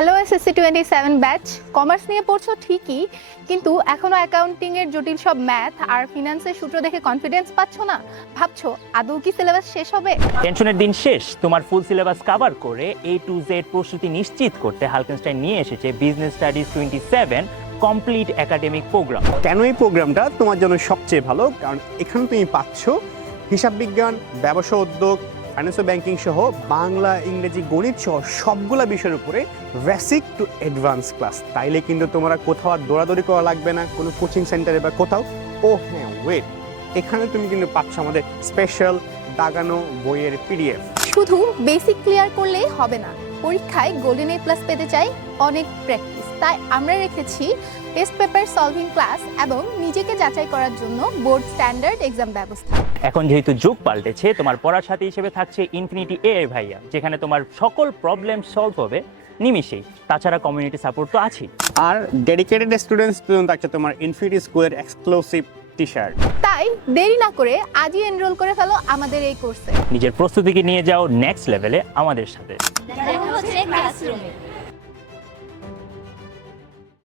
Hello SSC 27 batch, commerce নিয়ে পড়ছো ঠিকই, কিন্তু এখনো অ্যাকাউন্টিং এর জটিল সব ম্যাথ আর ফিনান্সের সূত্র দেখে কনফিডেন্স পাচ্ছ না? ভাবছো আদৌ কি সিলেবাস শেষ হবে? টেনশনের দিন শেষ। তোমার ফুল সিলেবাস কভার করে A to Z প্রস্তুতি নিশ্চিত করতে হালকেনস্টাইন নিয়ে এসেছে business studies 27 complete academic program. কেন এই প্রোগ্রামটা তোমার জন্য সবচেয়ে ভালো? কারণ এখানে তুমি পাচ্ছ হিসাব বিজ্ঞান, ব্যবসা উদ্যোগ, ফাইন্যান্স ব্যাংকিং সহ বাংলা, ইংরেজি, গণিত সহ সবগুলা বিষয়ের উপরে বেসিক টু অ্যাডভান্স ক্লাস। তাইলে কিন্তু তোমরা কোথাও আর দৌড়াদৌড়ি করা লাগবে না কোনো কোচিং সেন্টারে বা কোথাও। ও হ্যাঁ ওয়েট, এখানে তুমি কিন্তু পাচ্ছ আমাদের স্পেশাল দাগানো বইয়ের PDF। শুধু বেসিক ক্লিয়ার করলেই হবে না, পরীক্ষায় গোল্ডেন A+ পেতে চাই অনেক প্র্যাকটিস। তাই আমরা রেখেছি টেস্ট পেপার সলভিং ক্লাস এবং নিজেকে যাচাই করার জন্য বোর্ড স্ট্যান্ডার্ড এক্সাম ব্যবস্থা। এখন যেহেতু যুগ পাল্টেছে, তোমার পড়ার সাথে হিসেবে থাকছে ইনফিনিটি AI ভাইয়া, যেখানে তোমার সকল প্রবলেম সলভ হবে নিমিষেই। তাছাড়া কমিউনিটি সাপোর্ট তো আছেই। আর ডেডিকেটেড স্টুডেন্টস পর্যন্ত থাকছে তোমার ইনফিনিটি স্কুলের এক্সক্লুসিভ টি-শার্ট। তাই দেরি না করে আজই এনরোল করে ফেলো আমাদের এই কোর্সে। নিজের প্রস্তুতিকে নিয়ে যাও নেক্সট লেভেলে আমাদের সাথে। দেখা হচ্ছে ক্লাসরুমে।